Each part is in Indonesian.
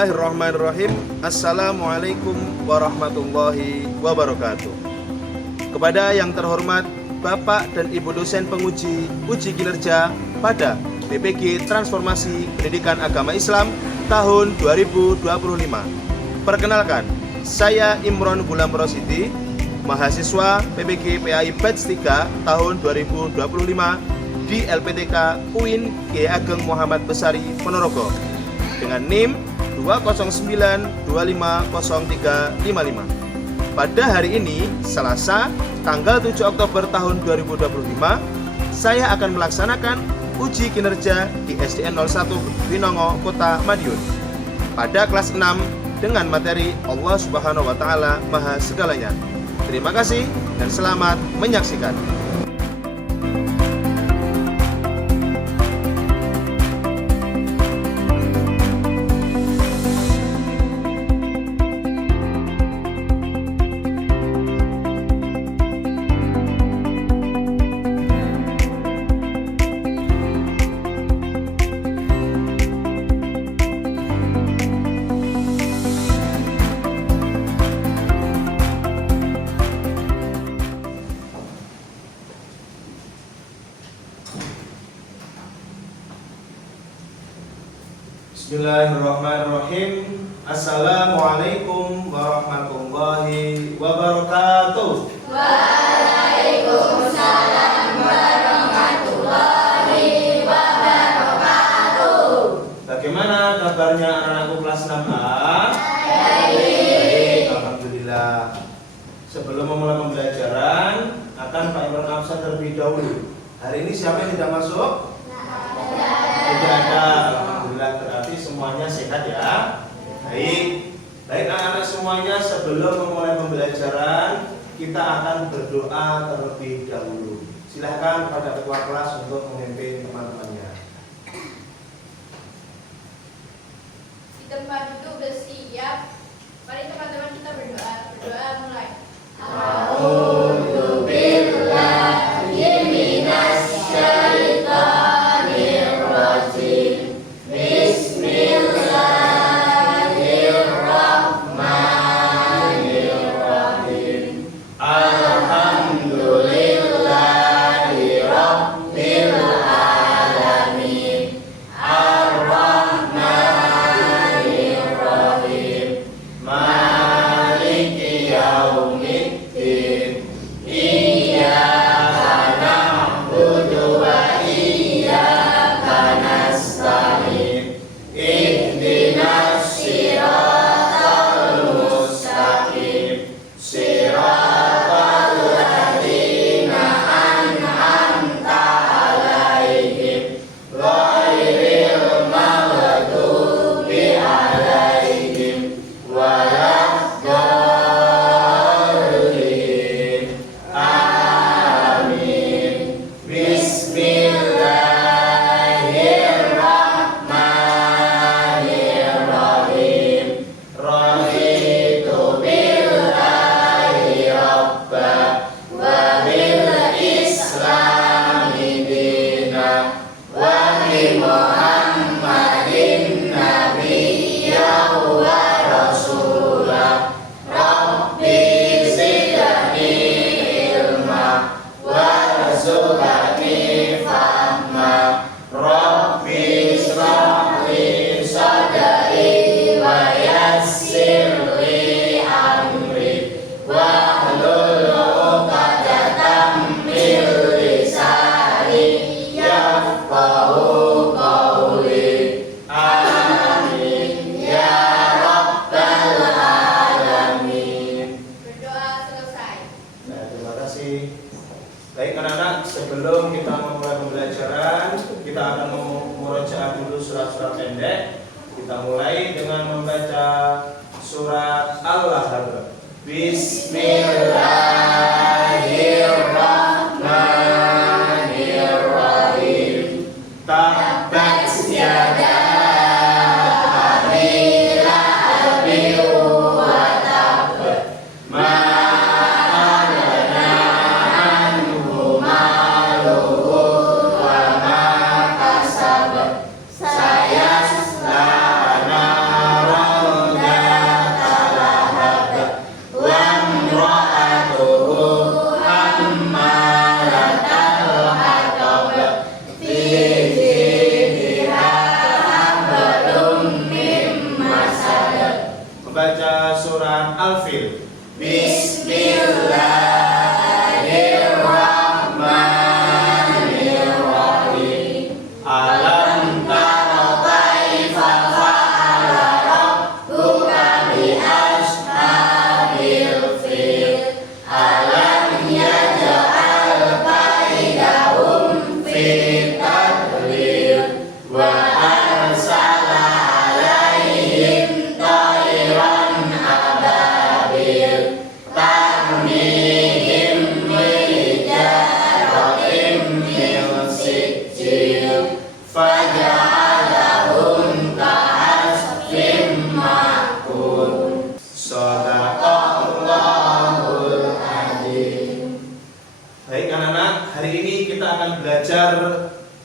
Bismillahirrahmanirrahim. Assalamualaikum warahmatullahi wabarakatuh. Kepada yang terhormat Bapak dan Ibu dosen penguji uji kinerja pada PPG Transformasi Pendidikan Agama Islam tahun 2025. Perkenalkan, saya Imron Gulam Rosidi, mahasiswa PPG PAI Batch 3 tahun 2025 di LPTK UIN Kiai Ageng Muhammad Besari Ponorogo dengan NIM 209250355. Pada hari ini, Selasa, tanggal 7 Oktober tahun 2025, saya akan melaksanakan uji kinerja di SDN 01 Winongo, Kota Madiun pada kelas 6 dengan materi Allah Subhanahu wa Ta'ala Maha Segalanya. Terima kasih dan selamat menyaksikan. Bismillahirrahmanirrahim. Assalamualaikum warahmatullahi wabarakatuh. Waalaikumsalam warahmatullahi wabarakatuh. Bagaimana kabarnya anak-anakku kelas 6A? Baik. Alhamdulillah. Sebelum memulai pembelajaran, akan Pak Imron absen terlebih dahulu. Hari ini siapa yang tidak masuk? Tidak ada. Alhamdulillah, berarti semuanya sehat ya. Baik anak-anak semuanya, sebelum memulai pembelajaran kita akan berdoa terlebih dahulu. Silahkan kepada ketua kelas untuk memimpin teman-temannya. Di tempat duduk bersiap. Mari teman-teman kita berdoa. Berdoa mulai. A'udzu billahi minasyaitonir rajim. Bismillahirrahmanirrahim. Alhamdulillahi rabbil alamin. Ar-Rahmanir-Rahim. Maliki yaumiddin. Iyyaka na'budu wa iyyaka nasta'in. Ihdinas siratal mustaqim. Siratal ladzina an'amta 'alaihim ghairil maghdubi 'alaihim waladdallin. Amin. Bismillahirrahmanirrahim. Raditu billahi rabba wa bil islami dina wa bi Muhammadin nabiyya wa rasulah. Rabbi zidni ilma warzuqni fahma. Rabbi ishrah li sadri wa yassir li amri wahlul 'uqdatam min lisani yafqahu qawli. Amin ya rabbal alamin. Berdoa selesai. Nah, terima kasih. Baik anak-anak, sebelum kita memulai pembelajaran, kita akan memurojaah dulu surat-surat pendek. Kita mulai dengan membaca surat Al-Lahab. Bismillahirrahmanirrahim. Tabbat yada abi lahabin wa tab. Ma aghnā anhu maluhu wa ma kasab. Sayasla tartil. Bismillahirrahmanirrahim. Alam tara kaifa fa'ala rabbuka bi ashabil fil. Alam yaj'al kaidahum fi tadlil wa arsala alaihim tayran ababil tarmihim bijaratin min sijil faja'alahum ka'asfin ma'kul. Shadaqallahul adzim. Baik anak-anak, hari ini kita akan belajar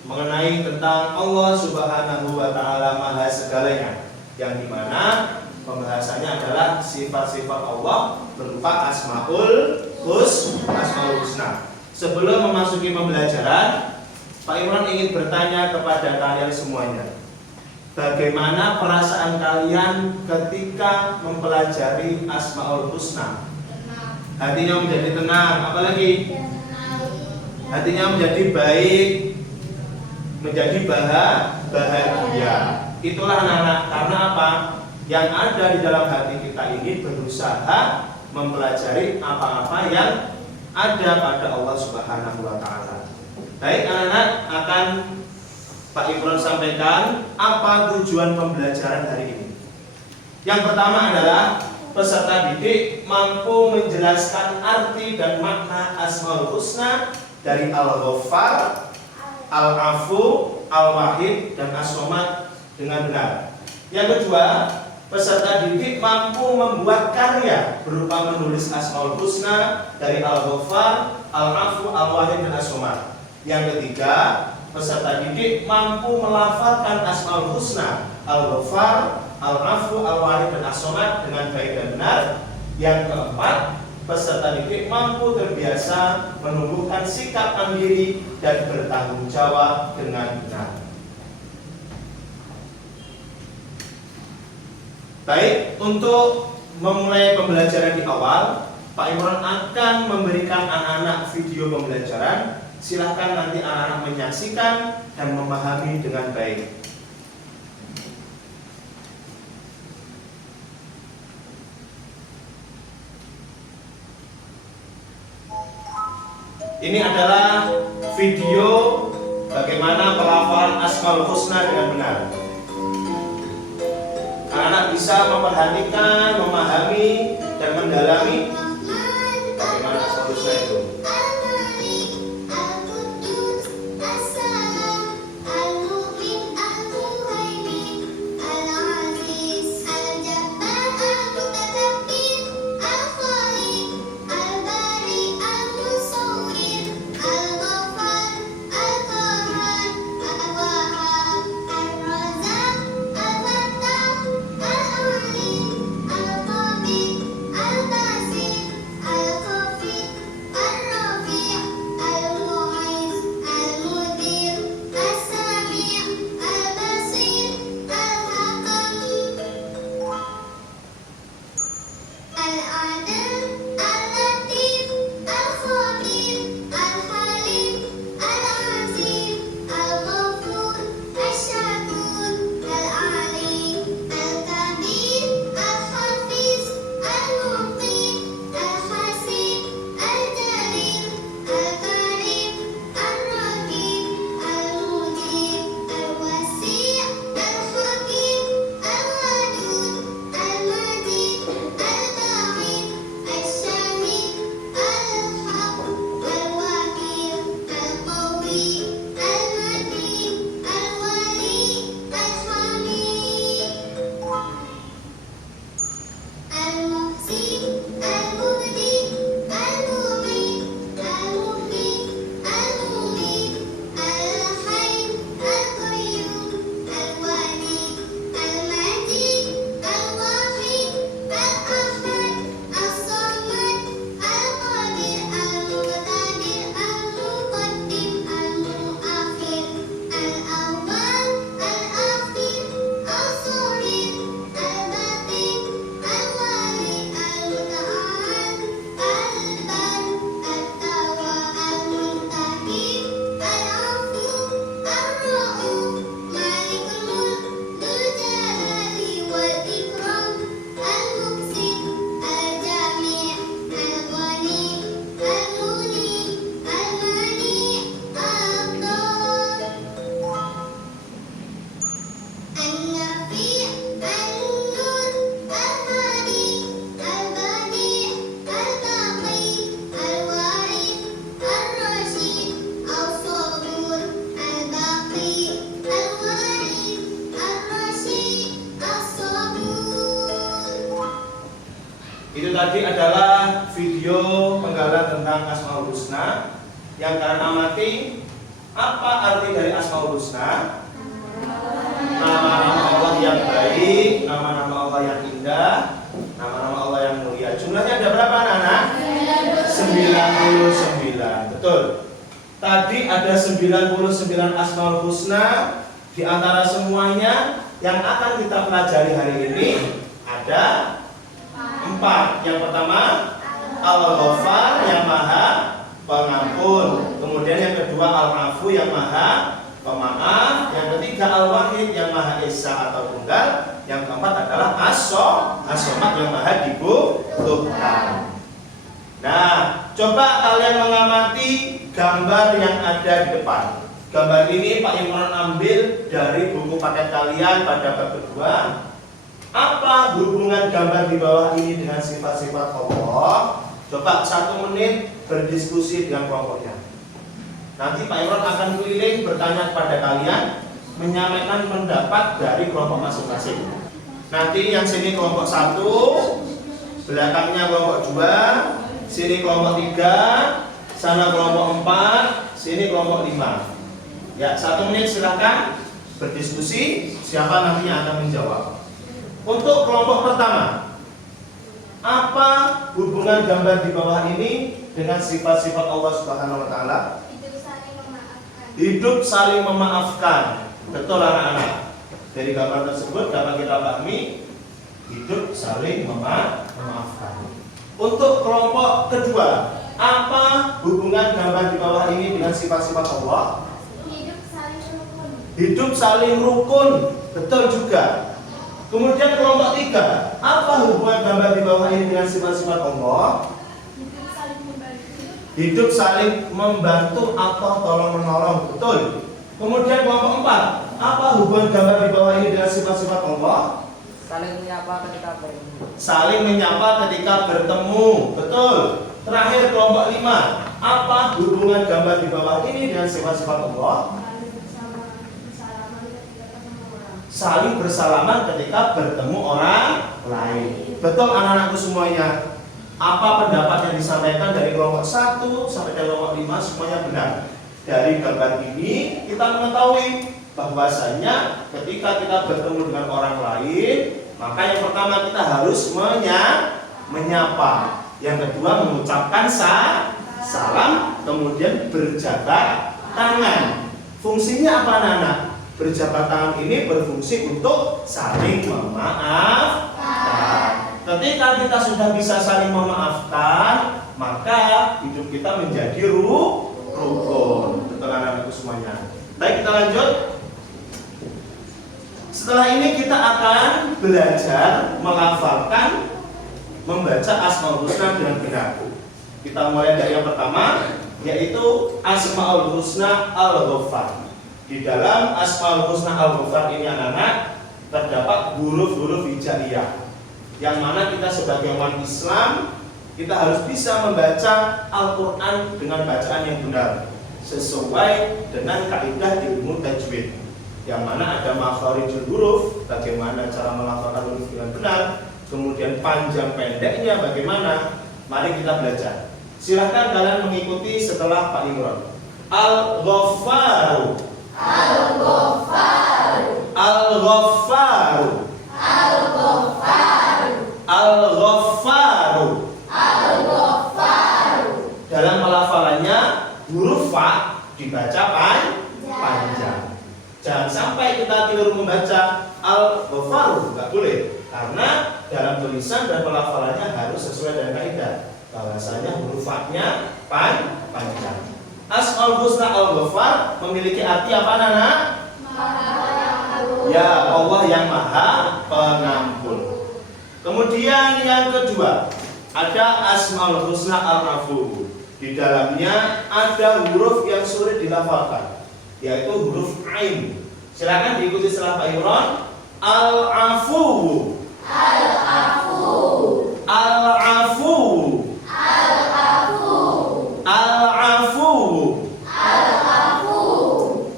mengenai tentang Allah Subhanahu wa Ta'ala Maha Segalanya, yang dimana pembahasannya adalah sifat-sifat Allah berupa Asmaul Husna. Sebelum memasuki pembelajaran, Pak Imran ingin bertanya kepada kalian semuanya, bagaimana perasaan kalian ketika mempelajari Asmaul Husna? Hatinya menjadi tenang, apalagi? Hatinya menjadi baik, menjadi bahagia. Itulah anak-anak, karena apa? Yang ada di dalam hati kita ini berusaha mempelajari apa-apa yang ada pada Allah Subhanahu wa Ta'ala. Baik anak-anak, akan Pak Imran sampaikan apa tujuan pembelajaran hari ini. Yang pertama adalah peserta didik mampu menjelaskan arti dan makna Asmaul Husna dari Al-Ghaffar, Al-Afu, Al-Wahid, dan As-Somad dengan benar. Yang kedua, peserta didik mampu membuat karya berupa menulis Asmaul Husna dari Al-Ghaffar, Al-Afu, Al-Wahid, dan As-Somad. Yang ketiga, peserta didik mampu melafalkan Asmaul Husna Al-Ghaffar, Al-Afu, Al-Wahid, dan As-Somad dengan baik dan benar. Yang keempat, peserta didik mampu terbiasa menumbuhkan sikap mandiri dan bertanggung jawab dengan benar. Baik, untuk memulai pembelajaran di awal, Pak Imran akan memberikan anak-anak video pembelajaran. Silahkan nanti anak-anak menyaksikan dan memahami dengan baik. Ini adalah video bagaimana pelafalan Asmaul Husna dengan benar. Anak-anak bisa memperhatikan, memahami, dan mendalami bagaimana Asmaul Husna itu. Al-Qadir, Al-Basir, tadi adalah video penggalan tentang Asmaul Husna. Yang kalian amati, apa arti dari Asmaul Husna? Nama-nama Allah yang baik, nama-nama Allah yang indah, nama-nama Allah yang mulia. Jumlahnya ada berapa anak-anak? 99. Betul. Tadi ada 99 Asmaul Husna. Di antara semuanya yang akan kita pelajari hari ini ada 4. Yang pertama Al-Ghaffar yang Maha Pengampun. Kemudian yang kedua Al-Afu yang Maha Pemaaf. Yang ketiga Al-Wahid yang Maha Esa atau Tunggal. Yang keempat adalah As-Somad yang Maha Dibutuhkan. Nah, coba kalian mengamati gambar yang ada di depan. Gambar ini Pak Imran ambil dari buku paket kalian pada bab kedua. Apa hubungan gambar di bawah ini dengan sifat-sifat Allah? Coba 1 menit berdiskusi dengan kelompoknya. Nanti Pak Imran akan keliling bertanya kepada kalian, menyampaikan pendapat dari kelompok masing-masing. Nanti yang sini kelompok 1, belakangnya kelompok 2, sini kelompok 3, sana kelompok 4, sini kelompok 5. Ya, 1 menit silakan berdiskusi, siapa nanti yang akan menjawab. Untuk kelompok pertama, apa hubungan gambar di bawah ini dengan sifat-sifat Allah Subhanahu wa taala? Hidup saling memaafkan. Hidup saling memaafkan. Betul anak-anak. Dari gambar tersebut dapat kita pahami hidup saling memaafkan. Untuk kelompok kedua, apa hubungan gambar di bawah ini dengan sifat-sifat Allah? Hidup saling rukun. Hidup saling rukun. Betul juga. Kemudian kelompok 3, apa hubungan gambar di bawah ini dengan sifat-sifat Allah? Hidup saling membantu. Hidup saling membantu atau tolong-menolong. Betul. Kemudian kelompok 4, apa hubungan gambar di bawah ini dengan sifat-sifat Allah? Saling menyapa ketika bertemu. Saling menyapa ketika bertemu. Betul. Terakhir kelompok 5, apa hubungan gambar di bawah ini dengan sifat-sifat Allah? Saling bersalaman ketika bertemu orang lain. Betul anak-anakku semuanya. Apa pendapat yang disampaikan dari kelompok 1 sampai kelompok 5 semuanya benar. Dari gambar ini kita mengetahui bahwasanya ketika kita bertemu dengan orang lain, maka yang pertama kita harus menyapa. Yang kedua mengucapkan salam, kemudian berjabat tangan. Fungsinya apa anak-anak? Berjabat tangan ini berfungsi untuk saling memaafkan. Ketika kita sudah bisa saling memaafkan, maka hidup kita menjadi rukun. Betul anak-anakku semuanya. Baik, kita lanjut. Setelah ini kita akan belajar melafalkan, membaca Asmaul Husna dengan benar. Kita mulai dari yang pertama, yaitu Asmaul Husna Al-Ghaffar. Di dalam Asmaul Husna Al-Ghaffar ini anak-anak terdapat huruf-huruf hijaiyah, yang mana kita sebagai umat Islam kita harus bisa membaca Al-Quran dengan bacaan yang benar sesuai dengan kaidah ilmu tajwid, yang mana ada makharijul huruf, bagaimana cara melafalkan huruf dengan benar, kemudian panjang pendeknya bagaimana. Mari kita belajar. Silahkan kalian mengikuti setelah Pak Imran. Al-Ghaffar. Al-Ghaffar. Al-Ghaffar. Al-Ghaffar. Al-Ghaffar. Al-Ghaffar. Dalam pelafalannya huruf fa dibaca panjang. Jangan sampai kita keliru membaca Al-Ghaffar, nggak boleh. Karena dalam tulisan dan pelafalannya harus sesuai dengan kaidah. Bahwasanya huruf fa-nya panjang. Asmaul Husna Al-Ghaffar memiliki arti apa anak? Ya, Allah yang Maha Pengampun. Kemudian yang kedua, ada Asmaul Husna Al-Afu. Di dalamnya ada huruf yang sulit dilafalkan, yaitu huruf Ain. Silakan diikuti setelah Pak Imran. Al-Afu. Al-Afu. Al-Afu. Al-Afu. Al-Afu. Al-Afu.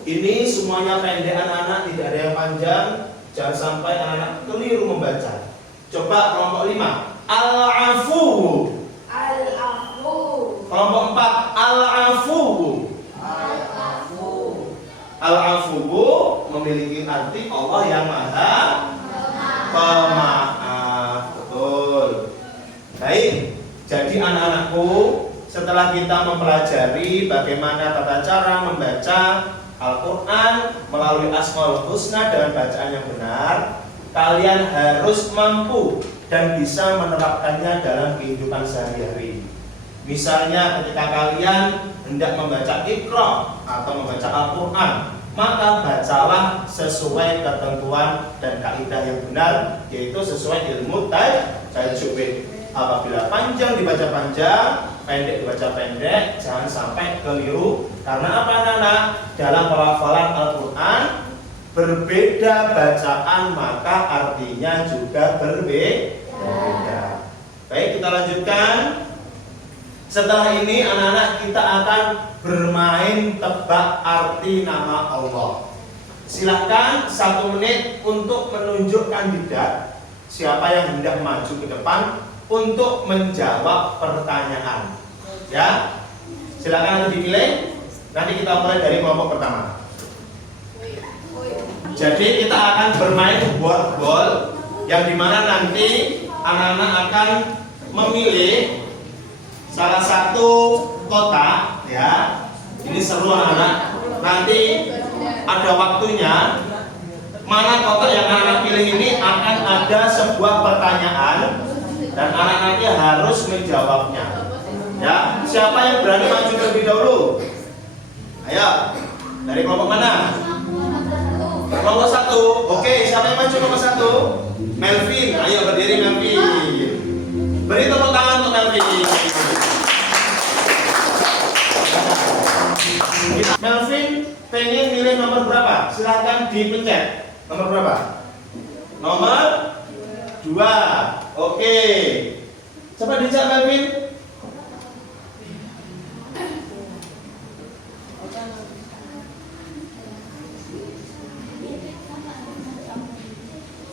Ini semuanya pendek anak-anak, tidak ada yang panjang. Jangan sampai anak-anak keliru membaca. Coba kelompok 5. Al-Afu. Al-Afuwu memiliki arti Allah yang Maha Pemaaf. Betul. Baik, jadi anak-anakku, setelah kita mempelajari bagaimana tata cara membaca Al-Quran melalui Asmaul Husna dengan bacaan yang benar, kalian harus mampu dan bisa menerapkannya dalam kehidupan sehari-hari. Misalnya ketika kalian hendak membaca Iqra atau membaca Al-Quran, maka bacalah sesuai ketentuan dan kaidah yang benar, yaitu sesuai ilmu tajwid. Apabila panjang dibaca panjang, pendek dibaca pendek, jangan sampai keliru. Karena apa anak-anak? Dalam pelafalan Al-Quran berbeda bacaan, maka artinya juga berbeda. Baik, kita lanjutkan. Setelah ini anak-anak kita akan bermain tebak arti nama Allah. Silakan 1 menit untuk menunjuk kandidat siapa yang hendak maju ke depan untuk menjawab pertanyaan. Ya, silakan nanti dipilih. Nanti kita mulai dari kelompok pertama. Jadi kita akan bermain board ball, yang dimana nanti anak-anak akan memilih salah satu kotak. Ya, ini seru anak-anak. Nanti ada waktunya. Mana kotak yang anak-anak pilih ini akan ada sebuah pertanyaan dan anak-anaknya harus menjawabnya. Ya, siapa yang berani maju terlebih dahulu? Ayo, dari kelompok mana? Kelompok 1. Oke, siapa yang maju kelompok 1? Melvin. Ayo berdiri Melvin. Beri tepuk tangan untuk Melvin. Melvin pengen milih nomor berapa? Silahkan dipencet. Nomor berapa? Nomor 2. Oke. Coba dicek Melvin.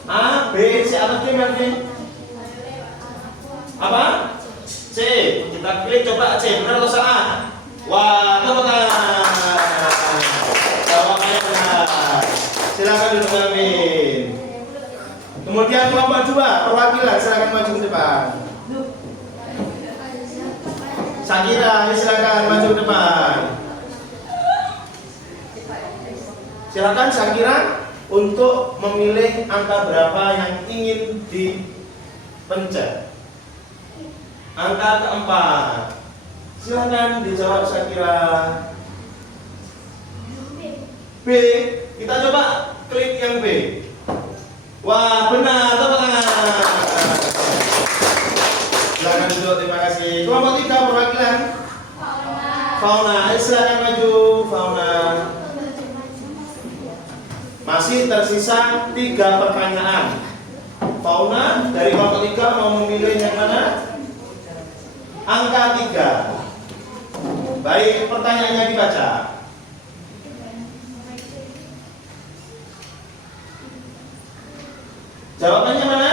A, B, C, apa C Melvin? Apa? C. Kita pilih coba C. Benar atau salah? Wah, tepuk tangan. Jawabannya benar. Silakan duduk Melvin. Kemudian kelompok 2 perwakilan, silakan maju ke depan. Sakira, silakan maju ke depan. Silakan Sakira untuk memilih angka berapa yang ingin dipencet. Angka keempat. Silakan dijawab Sakira. B. Kita coba klik yang B. Wah, benar, tepuk tangan. Silakan duduk, terima kasih. Kelompok 3 perwakilan. Fauna, silakan maju Fauna. Masih tersisa 3 pertanyaan. Fauna dari kelompok 3 mau memilih yang mana? Angka 3. Baik, pertanyaannya dibaca. Jawabannya mana?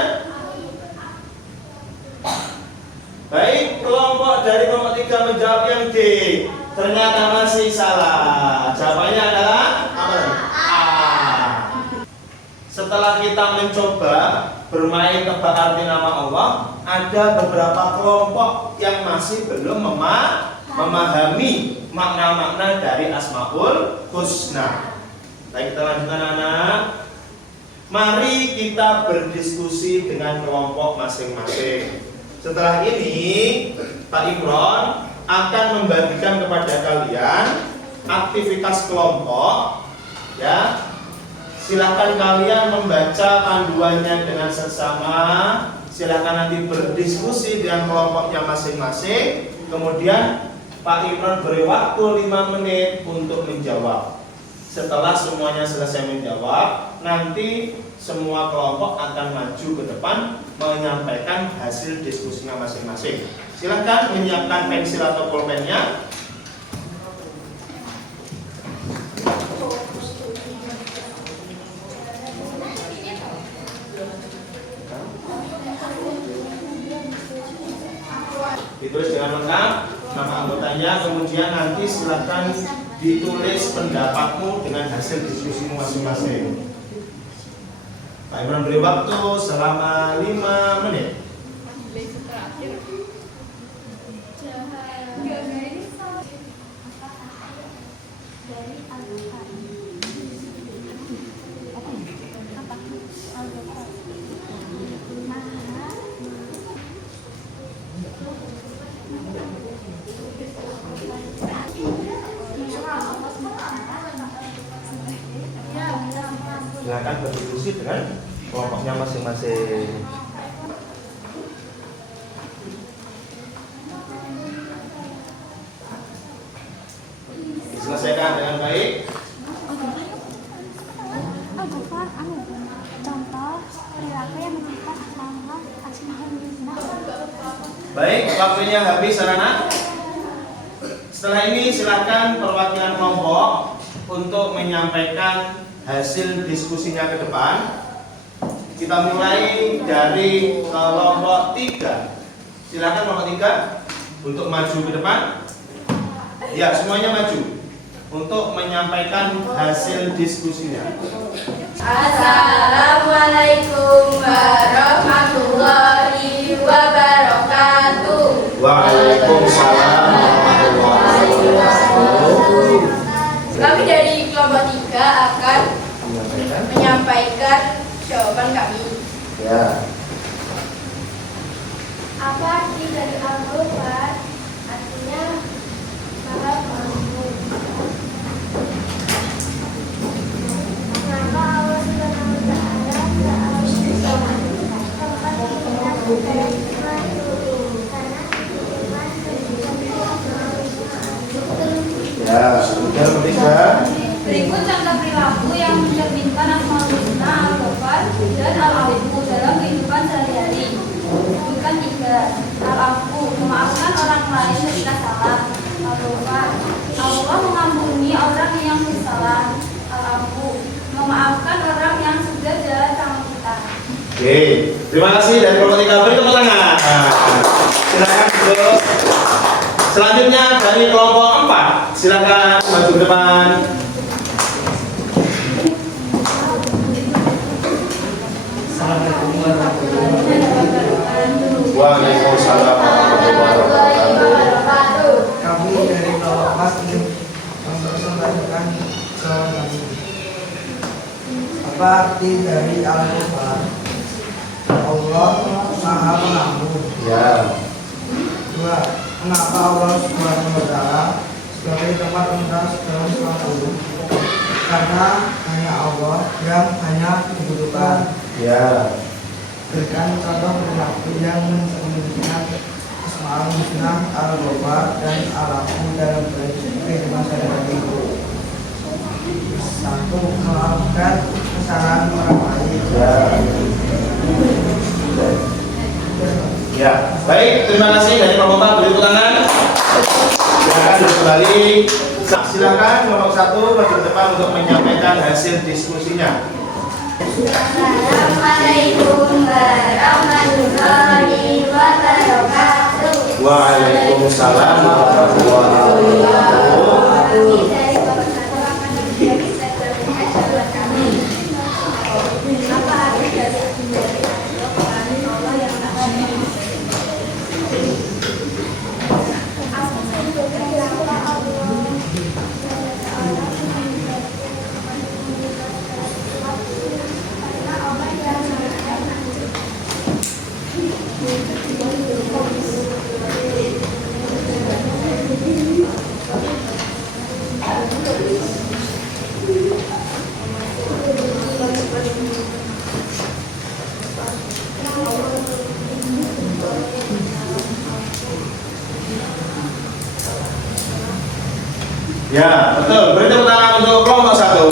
Baik, kelompok dari kelompok 3 menjawab yang D. Ternyata masih salah. Jawabannya adalah apa? A. Setelah kita mencoba bermain tebak arti nama Allah, ada beberapa kelompok yang masih belum memahami makna-makna dari Asmaul Husna. Baik, kita lanjutkan anak. Mari kita berdiskusi dengan kelompok masing-masing. Setelah ini, Pak Imron akan membagikan kepada kalian aktivitas kelompok. Ya, silakan kalian membaca panduannya dengan seksama. Silakan nanti berdiskusi dengan kelompoknya masing-masing. Kemudian Pak Imron beri waktu 5 menit untuk menjawab. Setelah semuanya selesai menjawab, nanti semua kelompok akan maju ke depan menyampaikan hasil diskusinya masing-masing. Silakan menyiapkan pensil atau pulpennya. Ditulis dengan lengkap nama anggotanya, kemudian nanti silakan ditulis pendapatmu dengan hasil diskusimu masing-masing. Pak Imran beri waktu selama 5 menit. Silakan berdiskusi dengan kelompoknya masing-masing. Selesaikan dengan baik. Contoh perilaku yang menunjukkan Allah asmaul husna. Baik, waktunya habis anak-anak. Setelah ini silakan perwakilan kelompok untuk menyampaikan hasil diskusinya ke depan. Kita mulai dari kelompok 3. Silakan kelompok 3 untuk maju ke depan. Ya, semuanya maju untuk menyampaikan hasil diskusinya. Assalamualaikum warahmatullahi wabarakatuh. Waalaikumsalam warahmatullahi wabarakatuh. Kami dari kelompok 3 akan menyampaikan jawaban kami. Ya. Apa arti dari Al-Ghafar? Artinya Maha Pengampun. Maka Allah Subhanahu wa Ta'ala tempat kita Ya, sudah ketiga. Berikut contoh perilaku yang mencerminkan Asmaul Husna, Al-Ghafar, dan Al-Afu dalam kehidupan sehari-hari. Bukan 3. Al-Afu, memaafkan orang lain ketika salah. Al-Ghafar, Allah mengampuni orang yang bersalah. Al-Afu, memaafkan orang yang sudah jalan sama kita. Oke, terima kasih dari kelompok 3. Beri tepuk tangan. Silakan duduk. Selanjutnya dari kelompok 4. Silakan maju ke depan. Assalamualaikum warahmatullahi wabarakatuh. Waalaikumsalam warahmatullahi wabarakatuh. Kami dari kelompok 4 ingin mempersembahkan jawaban kami. Apa arti dari Al-Ghafar? Allah Maha Pengampun. Ya. 2. Mengapa Allah Subhanahu wa Ta'ala sebagai tempat rendah dalam surah Al-Rum? Karena hanya Allah yang hanya dibutuhkan. Ya. Berikan contoh perilaku yang mencerminkan Asmaul Husna, Al-Ghafar, dan Al-Afu dalam kehidupan sehari-hari. 1. Memaafkan kesalahan orang lain. Ya, baik, terima kasih dari kelompok 4. Beri tepuk tangan. Silakan duduk kembali. Silakan kelompok 1 maju ke depan untuk menyampaikan hasil diskusinya. Assalamualaikum warahmatullahi wabarakatuh. Waalaikumsalam warahmatullahi wabarakatuh. Ya, betul. Beri tepuk tangan untuk kelompok 1.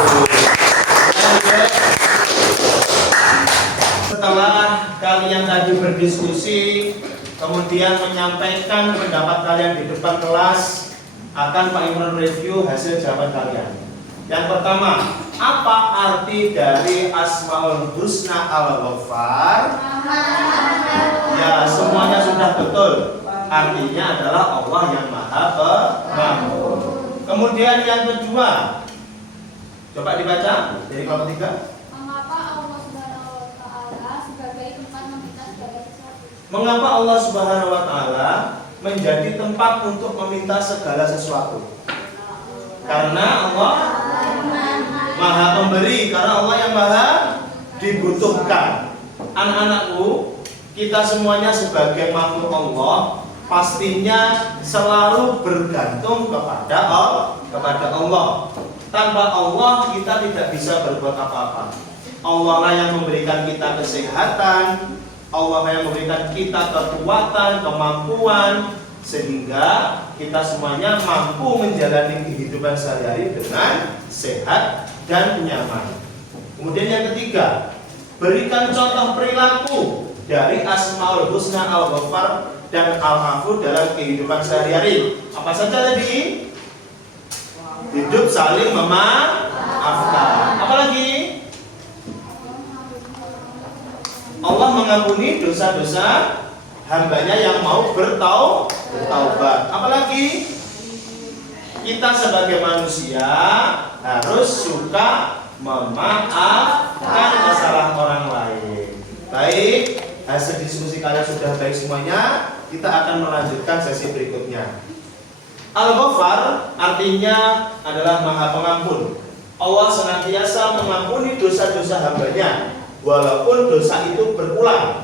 Setelah kalian tadi berdiskusi, kemudian menyampaikan pendapat kalian di depan kelas, akan Pak Imran review hasil jawaban kalian. Yang pertama, apa arti dari Asmaul Husna Al-Ghafar? Ya, semuanya sudah betul. Artinya adalah Allah yang Maha Pengampun. Kemudian yang kedua, coba dibaca dari kelompok 3. Mengapa Allah Subhanahu wa taala sebagai tempat meminta segala sesuatu? Mengapa Allah Subhanahu wa taala menjadi tempat untuk meminta segala sesuatu? Karena Allah Maha Pemberi, karena Allah yang Maha dibutuhkan. Anak-anakku, kita semuanya sebagai makhluk Allah pastinya selalu bergantung kepada Allah. Tanpa Allah kita tidak bisa berbuat apa-apa. Allah lah yang memberikan kita kesehatan, Allah lah yang memberikan kita kekuatan, kemampuan, sehingga kita semuanya mampu menjalani kehidupan sehari-hari dengan sehat dan nyaman. Kemudian yang ketiga, berikan contoh perilaku dari Asmaul Husna Al-Ghaffar dan Al-Afu dalam kehidupan sehari-hari. Apa saja tadi? Hidup saling memaafkan. Apalagi? Allah mengampuni dosa-dosa hambanya yang mau bertaubat. Apalagi? Kita sebagai manusia harus suka memaafkan kesalahan orang lain. Baik, hasil diskusi kalian sudah baik semuanya. Kita akan melanjutkan sesi berikutnya. Al-Ghaffar artinya adalah Maha Pengampun. Allah senantiasa mengampuni dosa-dosa hambanya walaupun dosa itu berulang.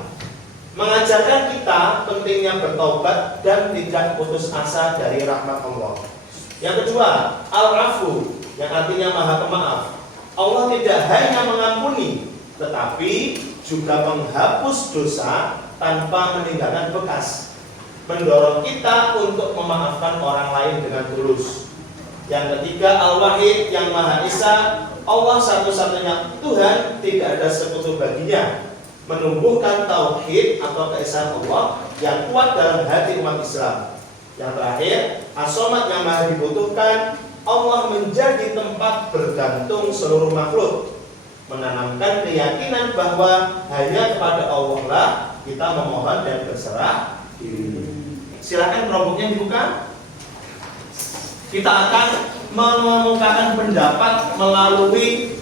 Mengajarkan kita pentingnya bertaubat dan tidak putus asa dari rahmat Allah. Yang kedua, Al-Afu yang artinya Maha Pemaaf. Allah tidak hanya mengampuni tetapi juga menghapus dosa tanpa meninggalkan bekas, mendorong kita untuk memaafkan orang lain dengan tulus. Yang ketiga, Al-Wahid yang Maha Esa. Allah satu-satunya Tuhan, tidak ada sekutu baginya, menumbuhkan tauhid atau keesaan Allah yang kuat dalam hati umat Islam. Yang terakhir, As-Somad yang Maha dibutuhkan. Allah menjadi tempat bergantung seluruh makhluk, menanamkan keyakinan bahwa hanya kepada Allah lah kita memohon dan berserah diri. Silakan kelompoknya dibuka. Kita akan mengemukakan pendapat melalui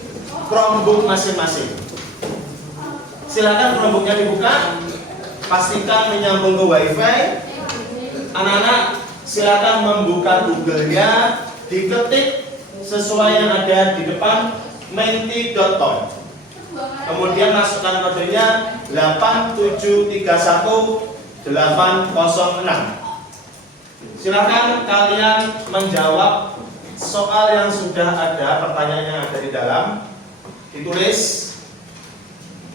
Chromebook masing-masing. Silakan kelompoknya dibuka. Pastikan menyambung ke WiFi. Anak-anak silakan membuka Google-nya, diketik sesuai yang ada di depan menti.com. Kemudian masukkan kodenya 8731806. Silakan kalian menjawab soal yang sudah ada, pertanyaan yang ada di dalam. Ditulis.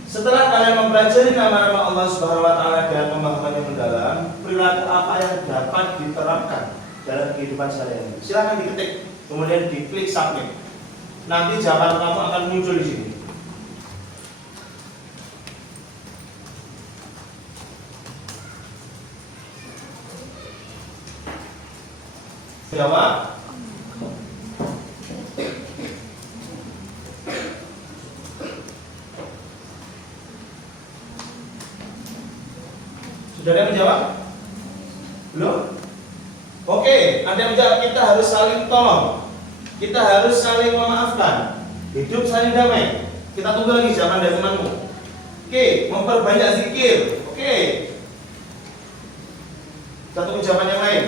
Setelah kalian mempelajari nama-nama Allah Subhanahu wa taala dan pemahaman yang mendalam, perilaku apa yang dapat diterapkan dalam kehidupan sehari-hari? Silakan diketik, kemudian diklik submit. Nanti jawaban kamu akan muncul di sini. Jawab. Sudah ada yang menjawab? Belum? Oke, ada yang menjawab. Kita harus saling tolong. Kita harus saling memaafkan. Hidup saling damai. Kita tunggu lagi jawaban dari temanmu. Oke, memperbanyak zikir. Oke. Kita tunggu jawaban yang lain.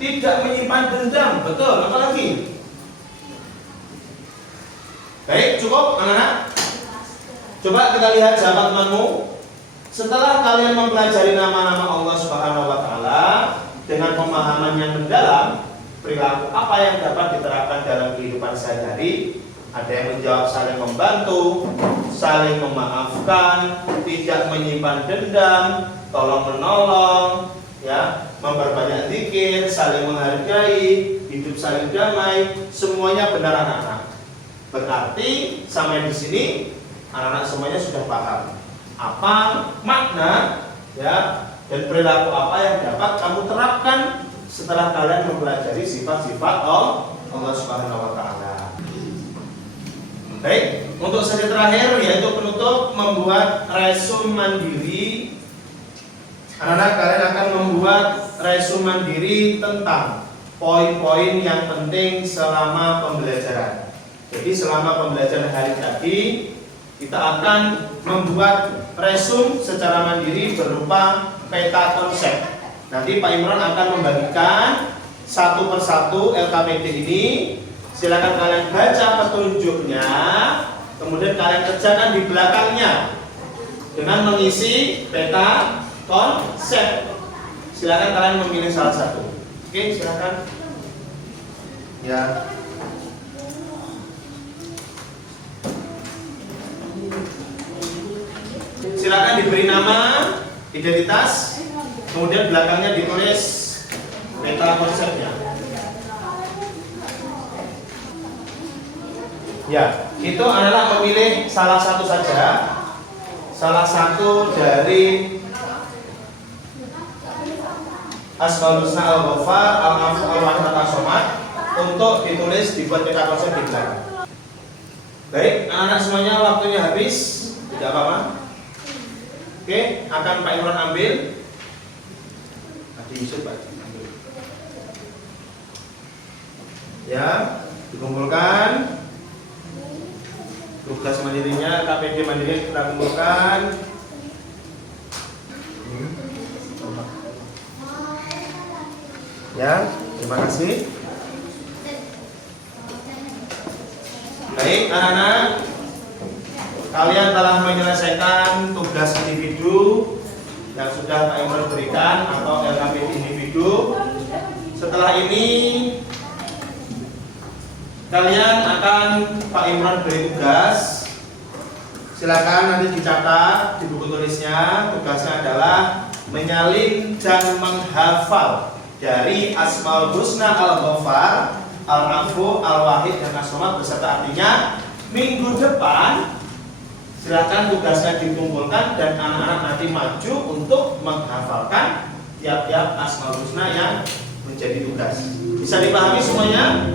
Tidak menyimpan dendam. Betul, apa lagi? Baik, cukup anak-anak. Coba kita lihat jawaban temanmu. Setelah kalian mempelajari nama-nama Allah Subhanahu wa taala dengan pemahaman yang mendalam, perilaku apa yang dapat diterapkan dalam kehidupan sehari-hari? Ada yang menjawab saling membantu, saling memaafkan, tidak menyimpan dendam, tolong menolong, ya, memperbanyak zikir, saling menghargai, hidup saling damai. Semuanya benar anak-anak. Berarti sampai di sini anak-anak semuanya sudah paham apa makna, ya, dan perilaku apa yang dapat kamu terapkan setelah kalian mempelajari sifat-sifat Allah Subhanahu wa taala. Baik, untuk sesi terakhir yaitu penutup, membuat resume mandiri. Anak-anak, kalian akan membuat resume mandiri tentang poin-poin yang penting selama pembelajaran. Jadi selama pembelajaran hari tadi kita akan membuat resume secara mandiri berupa peta konsep. Nanti Pak Imron akan membagikan satu persatu LKPD ini. Silakan kalian baca petunjuknya, kemudian kalian kerjakan di belakangnya dengan mengisi peta konsep. Silakan kalian memilih salah satu. Oke, silakan. Ya. Silakan diberi nama, identitas, kemudian belakangnya ditulis peta konsepnya. Ya, itu adalah memilih salah satu saja, salah satu dari Asmaul Husna Al-Ghaffar, Al-Afu, Al-Wahid, Al-Somad untuk ditulis dibuat peta konsep di belakang. Baik, anak-anak semuanya waktunya habis, tidak apa-apa. Oke, akan Pak Imron ambil. Adi Yusuf Pak ambil. Ya, dikumpulkan. Tugas mandirinya, KPD mandiri kita kumpulkan. Ya, terima kasih. Baik, anak-anak, kalian telah menyelesaikan tugas individu yang sudah Pak Imron berikan atau LKPD individu. Setelah ini kalian akan Pak Imron beri tugas. Silakan nanti dicatat di buku tulisnya. Tugasnya adalah menyalin dan menghafal dari Asmaul Husna Al-Ghaffar, Al-Afu, Al-Wahid, dan As-Somad beserta artinya. Minggu depan silakan tugasnya dikumpulkan dan anak-anak nanti maju untuk menghafalkan tiap-tiap Asmaul Husna yang menjadi tugas. Bisa dipahami semuanya?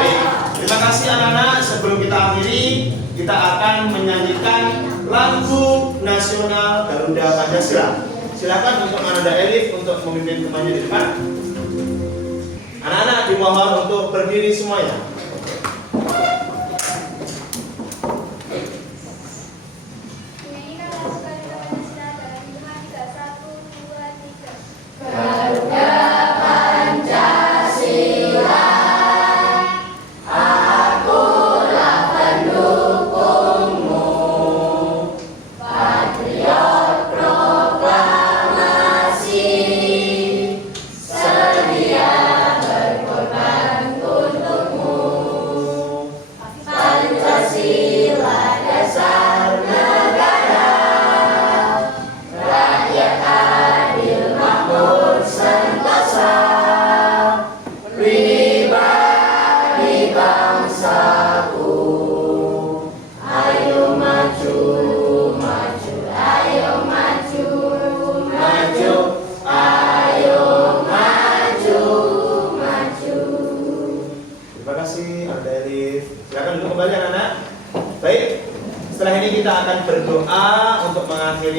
Baik, terima kasih anak-anak. Sebelum kita akhiri, kita akan menyanyikan lagu nasional Garuda Pancasila. Silakan untuk Ananda Elif untuk memimpin temannya di depan. Anak-anak dimohon untuk berdiri semuanya.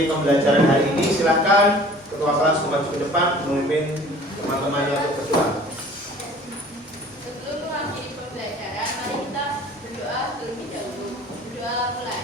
Pembelajaran hari ini, silakan ketua kelas maju ke depan memimpin teman-temannya untuk berdoa. Sebelum mengakhiri pembelajaran, mari kita berdoa terlebih dahulu. Berdoa mulai.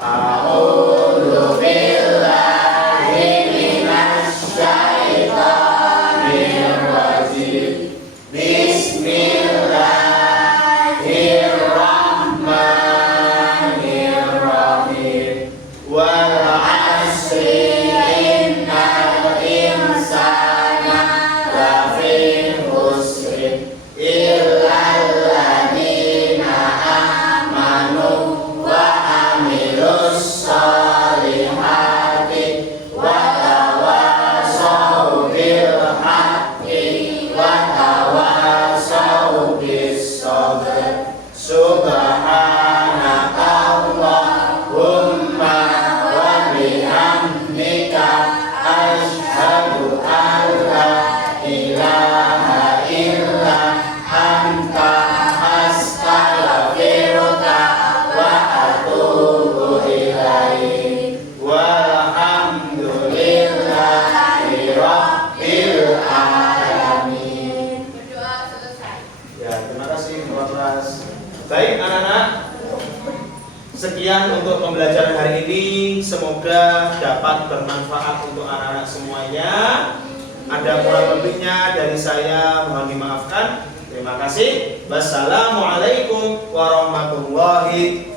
A'udzu billahi minasy syaithanir rajim. Bismillahirrahmanirrahim. Wal 'asri innal insana lafi khusr illal ladzina amanu wa amilus Sekian untuk pembelajaran hari ini. Semoga dapat bermanfaat untuk anak-anak semuanya. Ada kurang lebihnya dari saya, mohon dimaafkan. Terima kasih. Wassalamualaikum warahmatullahi